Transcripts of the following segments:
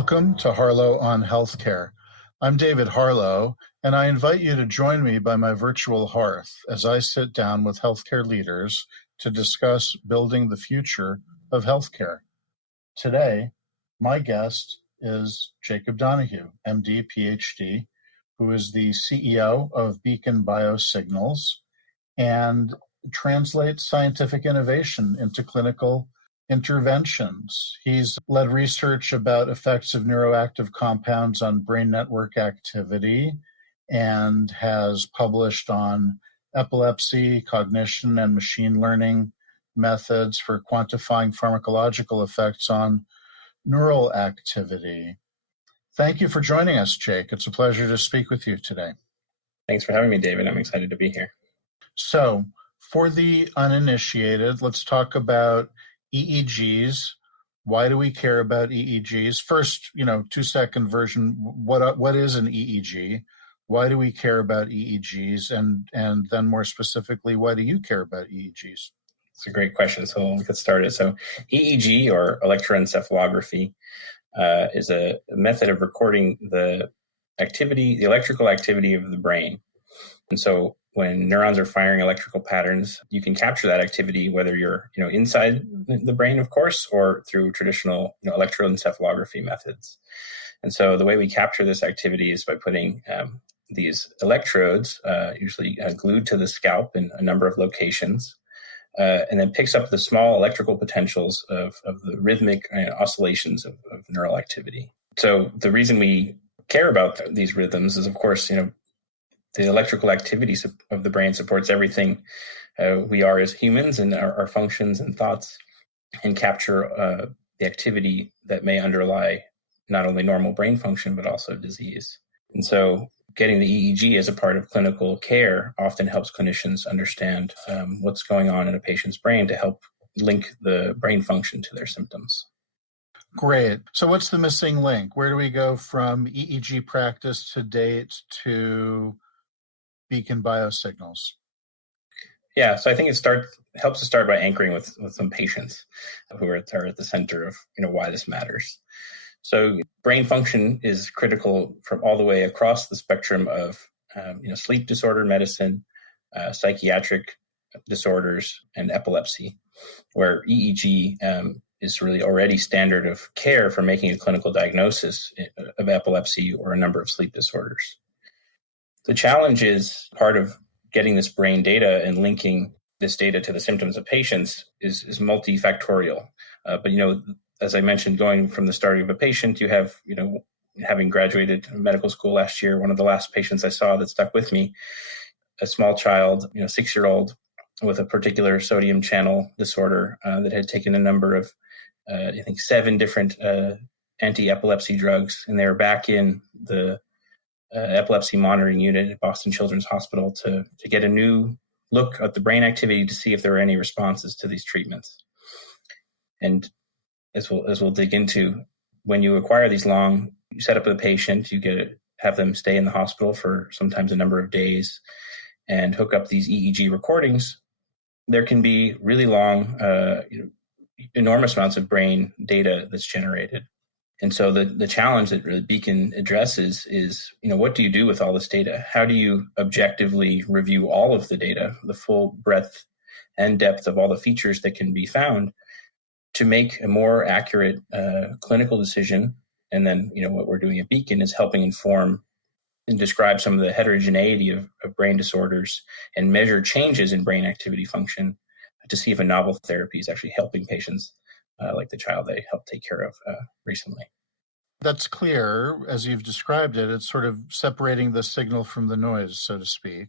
Welcome to Harlow on Healthcare. I'm David Harlow, and I invite you to join me by my virtual hearth as I sit down with healthcare leaders to discuss building the future of healthcare. Today, my guest is Jacob Donoghue, MD, PhD, who is the CEO of Beacon Biosignals and translates scientific innovation into clinical interventions. He's led research about effects of neuroactive compounds on brain network activity and has published on epilepsy, cognition, and machine learning methods for quantifying pharmacological effects on neural activity. Thank you for joining us, Jake. It's a pleasure to speak with you today. Thanks for having me, David. I'm excited to be here. So, for the uninitiated, let's talk about EEGs. Why do we care about EEGs? First, 2-second version, what is an EEG? Why do we care about EEGs? And then more specifically, why do you care about EEGs? It's a great question. So we'll get started. So EEG, or electroencephalography, is a method of recording the electrical activity of the brain. And so when neurons are firing electrical patterns, you can capture that activity, whether you're inside the brain, of course, or through traditional electroencephalography methods. And so the way we capture this activity is by putting these electrodes, usually glued to the scalp in a number of locations, and then picks up the small electrical potentials of the rhythmic oscillations of neural activity. So the reason we care about these rhythms is, of course, the electrical activities of the brain supports everything we are as humans and our functions and thoughts, and capture the activity that may underlie not only normal brain function, but also disease. And so getting the EEG as a part of clinical care often helps clinicians understand what's going on in a patient's brain to help link the brain function to their symptoms. Great. So what's the missing link? Where do we go from EEG practice to date to Beacon Biosignals? Yeah, so I think it helps to start by anchoring with some patients who are at the center of why this matters. So brain function is critical from all the way across the spectrum of sleep disorder medicine, psychiatric disorders, and epilepsy, where EEG is really already standard of care for making a clinical diagnosis of epilepsy or a number of sleep disorders. The challenge is part of getting this brain data and linking this data to the symptoms of patients is multifactorial. But as I mentioned, going from the start of a patient, you have, having graduated medical school last year, one of the last patients I saw that stuck with me, a small child, 6-year-old with a particular sodium channel disorder that had taken a number of, 7 different anti-epilepsy drugs, and they were back in the epilepsy monitoring unit at Boston Children's Hospital to get a new look at the brain activity to see if there were any responses to these treatments. And as we'll dig into, when you acquire these you set up a patient, you have them stay in the hospital for sometimes a number of days and hook up these EEG recordings. There can be really long, enormous amounts of brain data that's generated. And so the challenge that really Beacon addresses is, what do you do with all this data? How do you objectively review all of the data, the full breadth and depth of all the features that can be found, to make a more accurate clinical decision? And then, what we're doing at Beacon is helping inform and describe some of the heterogeneity of brain disorders and measure changes in brain activity function to see if a novel therapy is actually helping patients like the child they helped take care of recently. That's clear. As you've described it, it's sort of separating the signal from the noise, so to speak,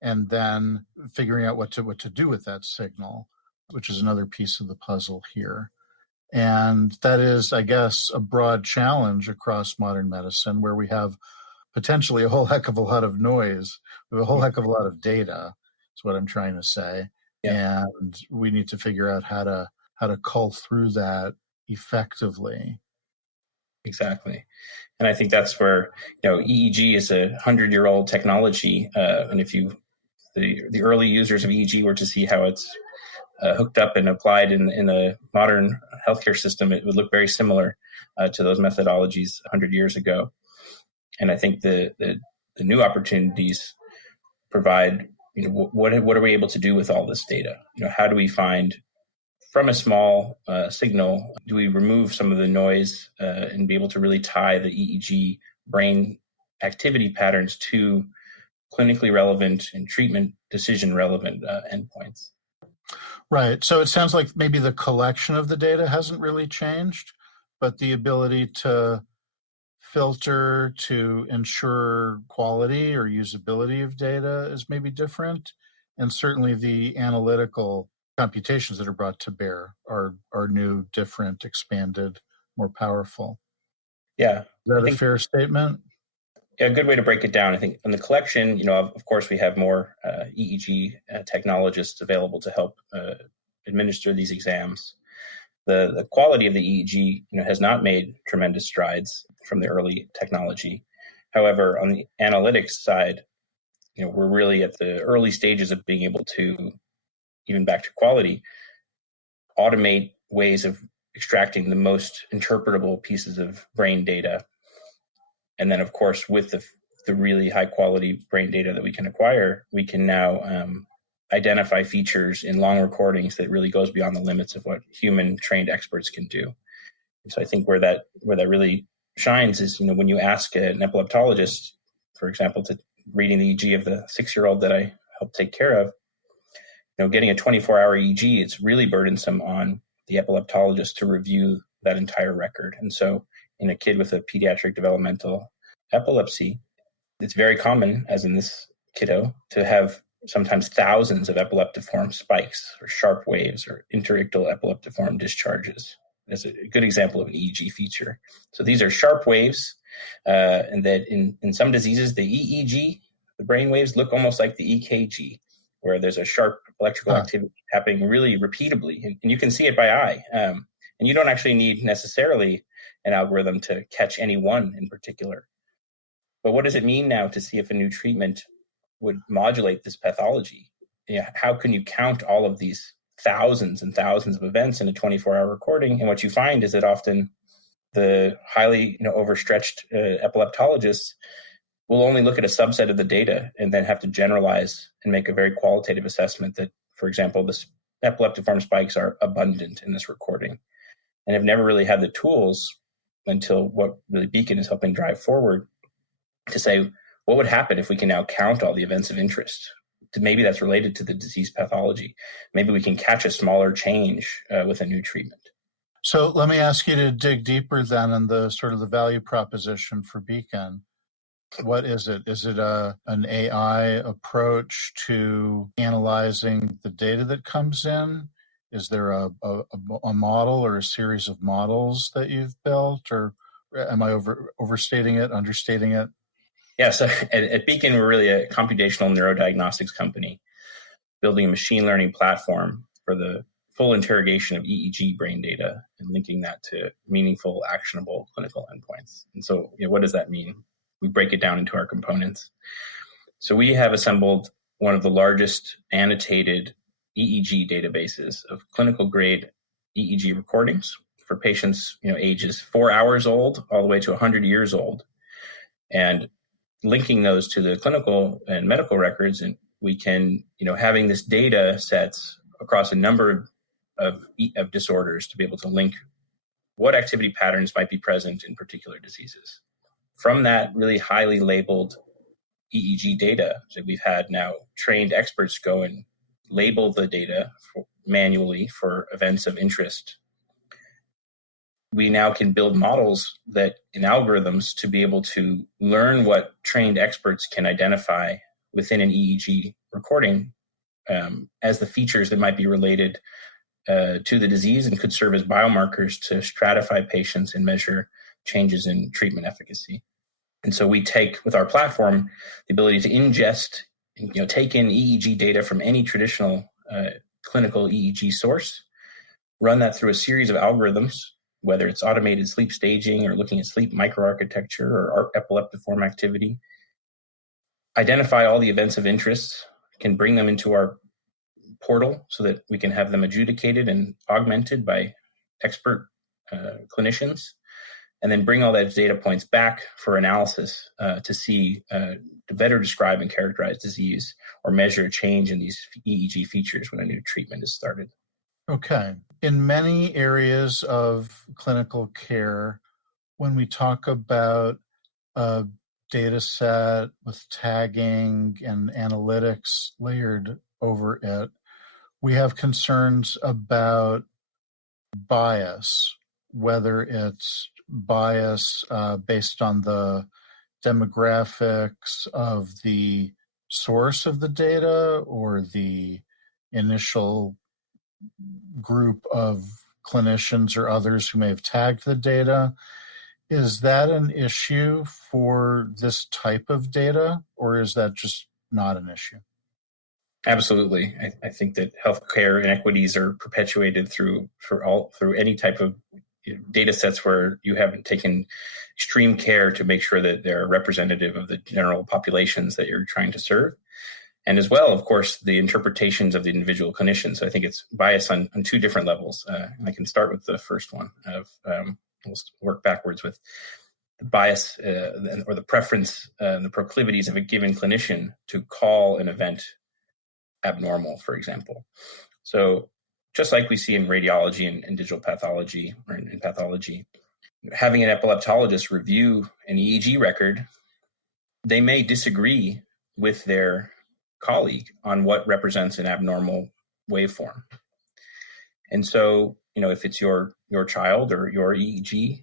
and then figuring out what to do with that signal, which is another piece of the puzzle here. And that is, I guess, a broad challenge across modern medicine, where we have potentially a whole heck of a lot of noise, we have a whole heck of a lot of data, is what I'm trying to say. Yeah. And we need to figure out how to cull through that effectively. Exactly. And I think that's where, EEG is a 100-year-old technology. And if the early users of EEG were to see how it's hooked up and applied in a modern healthcare system, it would look very similar to those methodologies 100 years ago. And I think the new opportunities provide, what are we able to do with all this data? How do we find from a small signal, do we remove some of the noise and be able to really tie the EEG brain activity patterns to clinically relevant and treatment decision relevant endpoints? Right. So it sounds like maybe the collection of the data hasn't really changed, but the ability to filter to ensure quality or usability of data is maybe different. And certainly the analytical computations that are brought to bear are new, different, expanded, more powerful. Yeah. Is that a fair statement? Yeah, a good way to break it down. I think in the collection, of course, we have more EEG technologists available to help administer these exams. The quality of the EEG, has not made tremendous strides from the early technology. However, on the analytics side, we're really at the early stages of being able to, even back to quality, automate ways of extracting the most interpretable pieces of brain data. And then, of course, with the really high quality brain data that we can acquire, we can now identify features in long recordings that really goes beyond the limits of what human trained experts can do. And so I think where that really shines is, when you ask an epileptologist, for example, to reading the EEG of the 6-year-old that I help take care of, getting a 24-hour EEG, it's really burdensome on the epileptologist to review that entire record. And so in a kid with a pediatric developmental epilepsy, it's very common, as in this kiddo, to have sometimes thousands of epileptiform spikes or sharp waves or interictal epileptiform discharges. That's a good example of an EEG feature. So these are sharp waves, and that in some diseases, the EEG, the brain waves, look almost like the EKG, where there's a sharp electrical activity happening really repeatably. And you can see it by eye. And you don't actually need necessarily an algorithm to catch any one in particular. But what does it mean now to see if a new treatment would modulate this pathology? How can you count all of these thousands and thousands of events in a 24-hour recording? And what you find is that often the highly overstretched epileptologists will only look at a subset of the data and then have to generalize and make a very qualitative assessment that, for example, the epileptiform spikes are abundant in this recording, and have never really had the tools until what really Beacon is helping drive forward to say, what would happen if we can now count all the events of interest? Maybe that's related to the disease pathology. Maybe we can catch a smaller change with a new treatment. So let me ask you to dig deeper then on the sort of the value proposition for Beacon. What is it? Is it an AI approach to analyzing the data that comes in? Is there a model or a series of models that you've built, or am I overstating it, understating it? Yeah, so at Beacon, we're really a computational neurodiagnostics company, building a machine learning platform for the full interrogation of EEG brain data and linking that to meaningful, actionable clinical endpoints. And so, what does that mean? We break it down into our components. So we have assembled one of the largest annotated EEG databases of clinical grade EEG recordings for patients, ages 4 hours old all the way to 100 years old, and linking those to the clinical and medical records. And we can, having this data sets across a number of disorders to be able to link what activity patterns might be present in particular diseases. From that really highly labeled EEG data that we've had now trained experts go and label the data manually for events of interest, we now can build models that in algorithms to be able to learn what trained experts can identify within an EEG recording as the features that might be related to the disease and could serve as biomarkers to stratify patients and measure changes in treatment efficacy. And so we take, with our platform, the ability to ingest and take in EEG data from any traditional clinical EEG source, run that through a series of algorithms, whether it's automated sleep staging or looking at sleep microarchitecture or epileptiform activity, identify all the events of interest, can bring them into our portal so that we can have them adjudicated and augmented by expert clinicians, and then bring all those data points back for analysis to see, to better describe and characterize disease or measure change in these EEG features when a new treatment is started. Okay. In many areas of clinical care, when we talk about a data set with tagging and analytics layered over it, we have concerns about bias, whether it's bias based on the demographics of the source of the data or the initial group of clinicians or others who may have tagged the data. Is that an issue for this type of data, or is that just not an issue? Absolutely. I think that healthcare inequities are perpetuated through any type of data sets where you haven't taken extreme care to make sure that they're representative of the general populations that you're trying to serve. And as well, of course, the interpretations of the individual clinicians. So I think it's bias on two different levels. And I can start with the first one of, we'll work backwards with the bias or the preference, the proclivities of a given clinician to call an event abnormal, for example. So just like we see in radiology and digital pathology or in pathology, having an epileptologist review an EEG record, they may disagree with their colleague on what represents an abnormal waveform. And so, if it's your child or your EEG,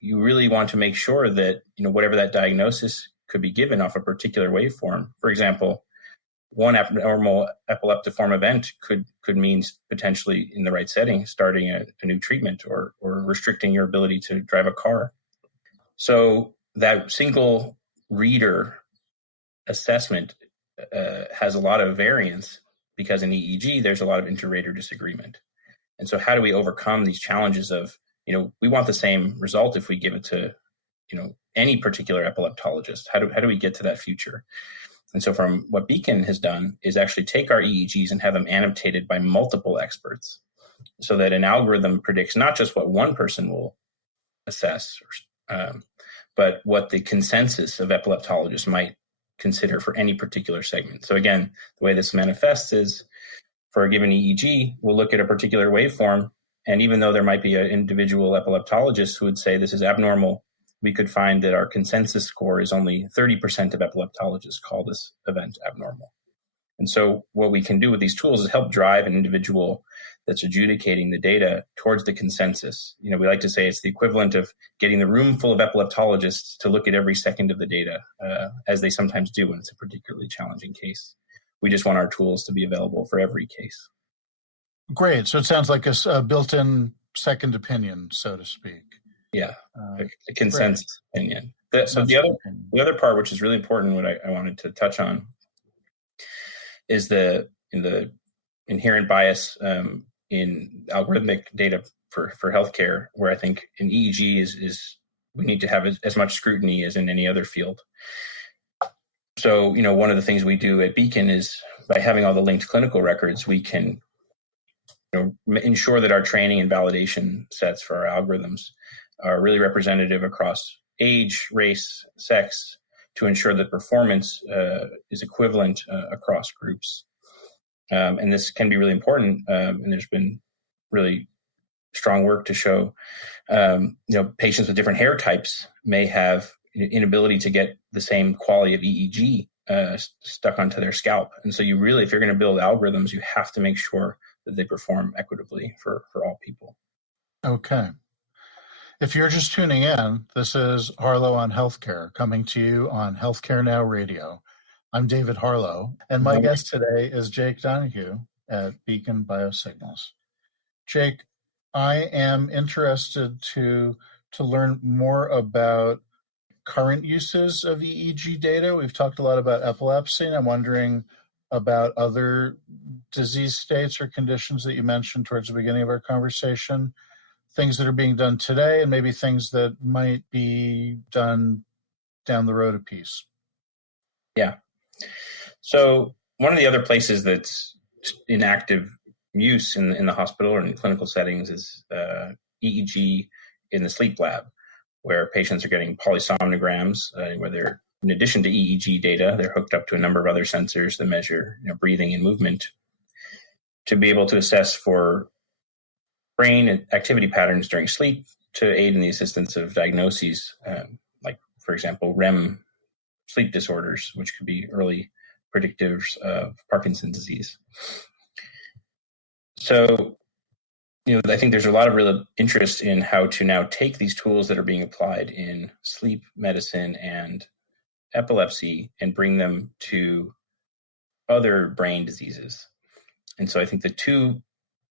you really want to make sure that, whatever that diagnosis could be given off a particular waveform. For example, one abnormal epileptiform event could mean potentially, in the right setting, starting a new treatment or restricting your ability to drive a car. So that single reader assessment has a lot of variance because in EEG, there's a lot of inter-rater disagreement. And so how do we overcome these challenges of, we want the same result if we give it to, any particular epileptologist? How do we get to that future? And so from what Beacon has done is actually take our EEGs and have them annotated by multiple experts so that an algorithm predicts not just what one person will assess, but what the consensus of epileptologists might consider for any particular segment. So again, the way this manifests is for a given EEG, we'll look at a particular waveform, and even though there might be an individual epileptologist who would say this is abnormal, we could find that our consensus score is only 30% of epileptologists call this event abnormal. And so what we can do with these tools is help drive an individual that's adjudicating the data towards the consensus. We like to say it's the equivalent of getting the room full of epileptologists to look at every second of the data, as they sometimes do when it's a particularly challenging case. We just want our tools to be available for every case. Great. So it sounds like a built-in second opinion, so to speak. Yeah, a consensus opinion. The other part, which is really important, what I wanted to touch on, is the inherent bias in algorithmic data for healthcare, where I think in EEG is we need to have as much scrutiny as in any other field. So, one of the things we do at Beacon is by having all the linked clinical records, we can ensure that our training and validation sets for our algorithms are really representative across age, race, sex, to ensure that performance is equivalent across groups. And this can be really important. And there's been really strong work to show, patients with different hair types may have inability to get the same quality of EEG stuck onto their scalp. And so if you're going to build algorithms, you have to make sure that they perform equitably for all people. Okay. If you're just tuning in, this is Harlow on Healthcare, coming to you on Healthcare Now Radio. I'm David Harlow, and my guest today is Jacob Donoghue at Beacon Biosignals. Jake, I am interested to learn more about current uses of EEG data. We've talked a lot about epilepsy, and I'm wondering about other disease states or conditions that you mentioned towards the beginning of our conversation, things that are being done today, and maybe things that might be done down the road a piece. Yeah. So one of the other places that's in active use in the hospital or in clinical settings is EEG in the sleep lab, where patients are getting polysomnograms, where they're, in addition to EEG data, they're hooked up to a number of other sensors that measure breathing and movement to be able to assess for brain and activity patterns during sleep to aid in the assistance of diagnoses, like, for example, REM sleep disorders, which could be early predictors of Parkinson's disease. So, I think there's a lot of real interest in how to now take these tools that are being applied in sleep medicine and epilepsy and bring them to other brain diseases. And so I think the two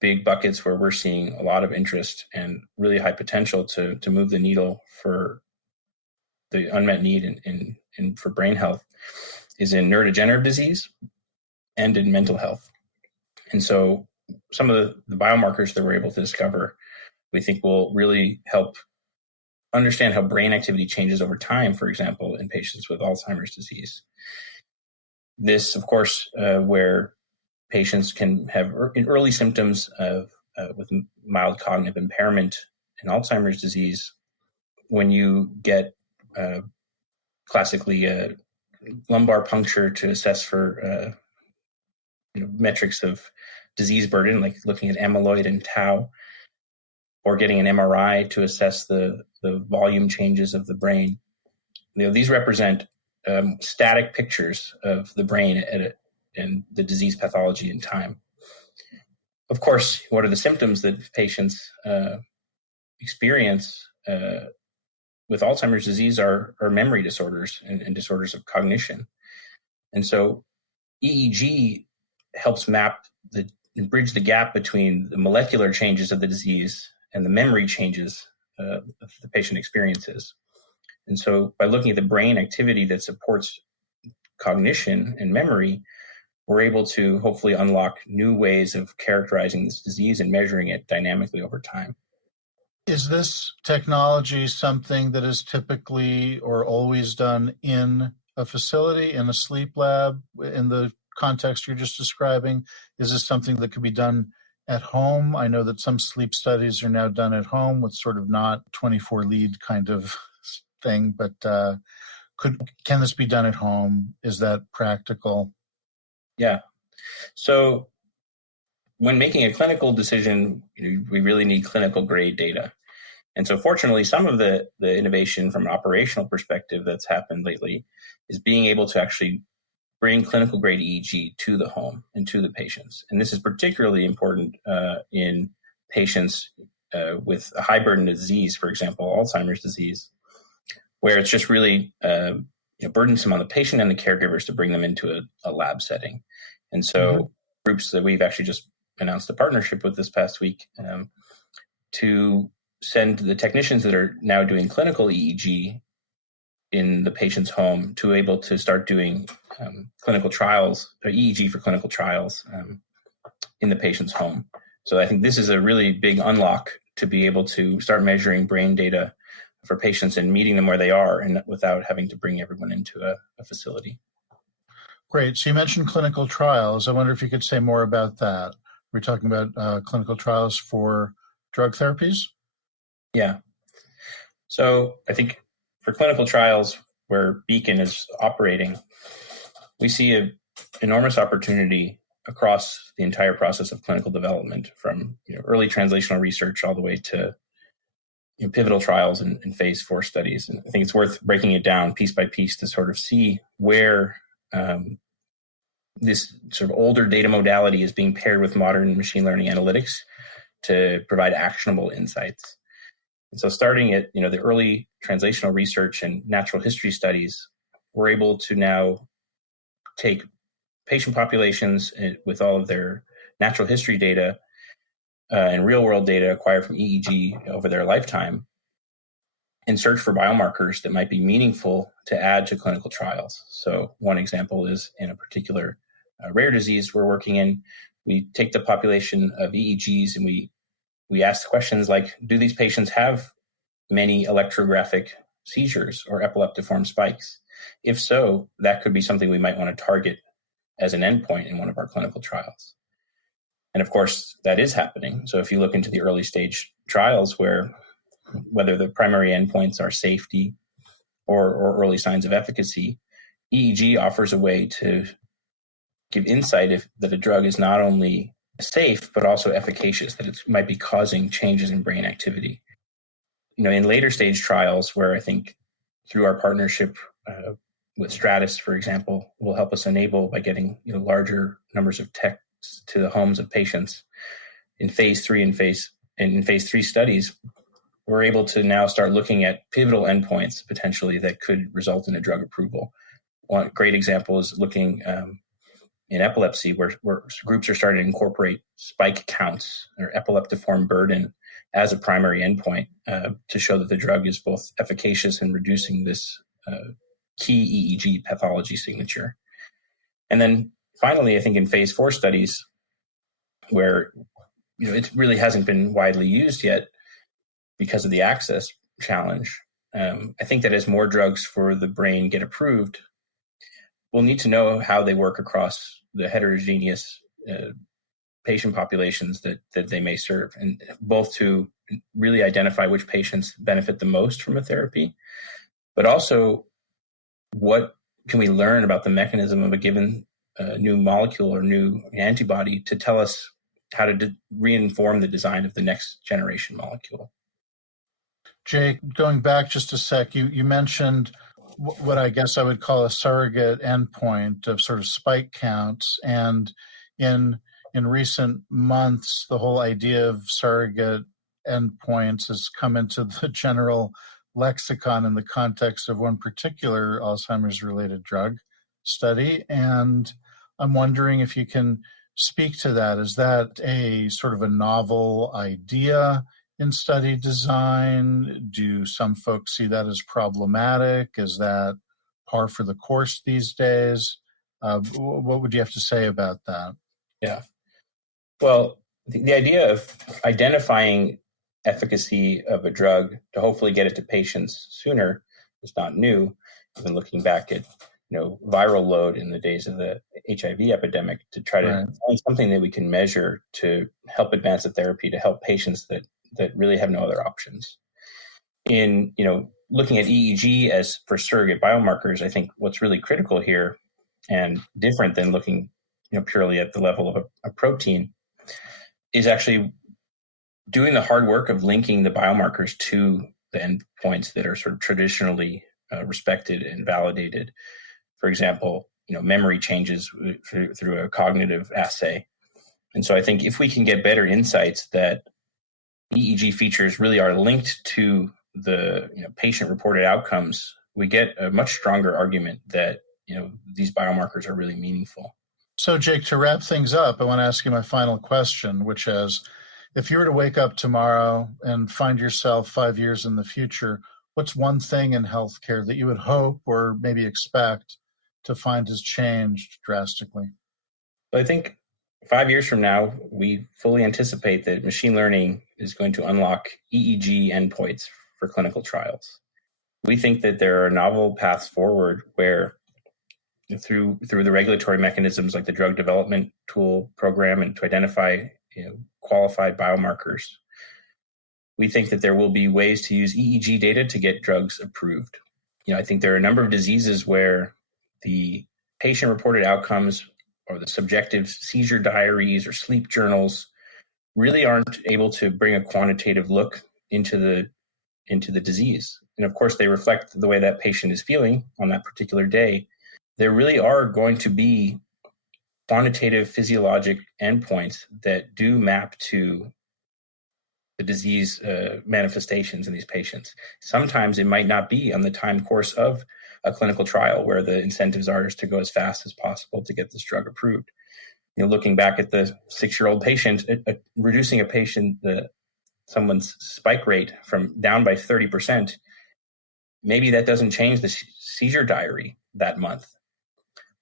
big buckets where we're seeing a lot of interest and really high potential to move the needle for the unmet need in for brain health is in neurodegenerative disease and in mental health. And so some of the biomarkers that we're able to discover, we think will really help understand how brain activity changes over time, for example, in patients with Alzheimer's disease. This, of course, where patients can have early symptoms of with mild cognitive impairment in Alzheimer's disease, when you get classically lumbar puncture to assess for metrics of disease burden, like looking at amyloid and tau, or getting an MRI to assess the volume changes of the brain. These represent static pictures of the brain and the disease pathology in time. Of course, what are the symptoms that patients experience with Alzheimer's disease are memory disorders and disorders of cognition. And so EEG helps map and bridge the gap between the molecular changes of the disease and the memory changes the patient experiences. And so by looking at the brain activity that supports cognition and memory, we're able to hopefully unlock new ways of characterizing this disease and measuring it dynamically over time. Is this technology something that is typically or always done in a facility, in a sleep lab, in the context you're just describing? Is this something that could be done at home? I know that some sleep studies are now done at home with sort of not 24 lead kind of thing, but can this be done at home? Is that practical? Yeah. So when making a clinical decision, we really need clinical grade data. And so fortunately, some of the innovation from an operational perspective that's happened lately is being able to actually bring clinical grade EEG to the home and to the patients. And this is particularly important in patients with a high burden of disease, for example, Alzheimer's disease, where it's just really burdensome on the patient and the caregivers to bring them into a lab setting. And so groups that we've actually just announced a partnership with this past week to send the technicians that are now doing clinical EEG in the patient's home to able to start doing clinical trials, or EEG for clinical trials in the patient's home. So I think this is a really big unlock to be able to start measuring brain data for patients and meeting them where they are and without having to bring everyone into a facility. Great. So you mentioned clinical trials. I wonder if you could say more about that. We're talking about clinical trials for drug therapies? Yeah. So I think for clinical trials where Beacon is operating, we see an enormous opportunity across the entire process of clinical development, from early translational research all the way to pivotal trials and phase 4 studies. And I think it's worth breaking it down piece by piece to sort of see where this sort of older data modality is being paired with modern machine learning analytics to provide actionable insights. And so starting at the early translational research and natural history studies, we're able to now take patient populations with all of their natural history data and real world data acquired from EEG over their lifetime and search for biomarkers that might be meaningful to add to clinical trials. So one example is in a particular rare disease we're working in, we take the population of EEGs and we ask questions like, do these patients have many electrographic seizures or epileptiform spikes? If so, that could be something we might want to target as an endpoint in one of our clinical trials. And of course, that is happening. So if you look into the early stage trials whether the primary endpoints are safety or early signs of efficacy, EEG offers a way to give insight that a drug is not only safe, but also efficacious, that it might be causing changes in brain activity. In later stage trials, where I think through our partnership with Stratus, for example, will help us enable by getting larger numbers of texts to the homes of patients in phase 3 and in phase 3 studies, we're able to now start looking at pivotal endpoints potentially that could result in a drug approval. One great example is looking in epilepsy, where groups are starting to incorporate spike counts or epileptiform burden as a primary endpoint to show that the drug is both efficacious in reducing this key EEG pathology signature. And then finally, I think in phase 4 studies, where it really hasn't been widely used yet because of the access challenge, I think that as more drugs for the brain get approved, we'll need to know how they work across the heterogeneous patient populations that they may serve, and both to really identify which patients benefit the most from a therapy, but also what can we learn about the mechanism of a given new molecule or new antibody to tell us how to reinform the design of the next generation molecule. Jake, going back just a sec, you mentioned what I guess I would call a surrogate endpoint of sort of spike counts. And in recent months, the whole idea of surrogate endpoints has come into the general lexicon in the context of one particular Alzheimer's-related drug study. And I'm wondering if you can speak to that. Is that a sort of a novel idea in study design? Do some folks see that as problematic? Is that par for the course these days? What would you have to say about that? Yeah. Well, the idea of identifying efficacy of a drug to hopefully get it to patients sooner is not new. Even looking back at viral load in the days of the HIV epidemic, to try to find something that we can measure to help advance the therapy to help patients that really have no other options. In looking at EEG as for surrogate biomarkers, I think what's really critical here and different than looking purely at the level of a protein is actually doing the hard work of linking the biomarkers to the endpoints that are sort of traditionally respected and validated. For example, memory changes through a cognitive assay. And so I think if we can get better insights that EEG features really are linked to the patient-reported outcomes, we get a much stronger argument that these biomarkers are really meaningful. So, Jake, to wrap things up, I want to ask you my final question, which is, if you were to wake up tomorrow and find yourself 5 years in the future, what's one thing in healthcare that you would hope or maybe expect to find has changed drastically? I think 5 years from now, we fully anticipate that machine learning is going to unlock EEG endpoints for clinical trials. We think that there are novel paths forward where through the regulatory mechanisms like the drug development tool program and to identify qualified biomarkers, we think that there will be ways to use EEG data to get drugs approved. I think there are a number of diseases where the patient-reported outcomes or the subjective seizure diaries or sleep journals really aren't able to bring a quantitative look into the disease. And of course, they reflect the way that patient is feeling on that particular day. There really are going to be quantitative physiologic endpoints that do map to the disease manifestations in these patients. Sometimes it might not be on the time course of a clinical trial where the incentives are to go as fast as possible to get this drug approved. Looking back at the 6-year-old patient, reducing someone's spike rate from down by 30%, maybe that doesn't change the seizure diary that month.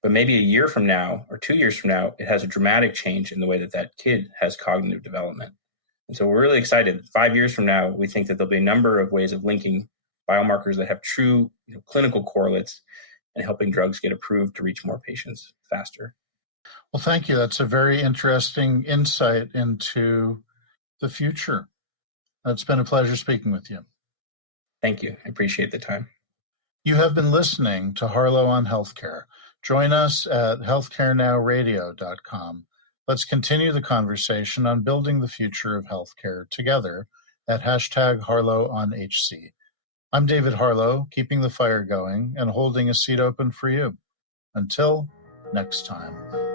But maybe a year from now or 2 years from now, it has a dramatic change in the way that kid has cognitive development. And so we're really excited. 5 years from now, we think that there'll be a number of ways of linking biomarkers that have true clinical correlates and helping drugs get approved to reach more patients faster. Well, thank you. That's a very interesting insight into the future. It's been a pleasure speaking with you. Thank you. I appreciate the time. You have been listening to Harlow on Healthcare. Join us at healthcarenowradio.com. Let's continue the conversation on building the future of healthcare together at #HarlowOnHC. I'm David Harlow, keeping the fire going and holding a seat open for you. Until next time.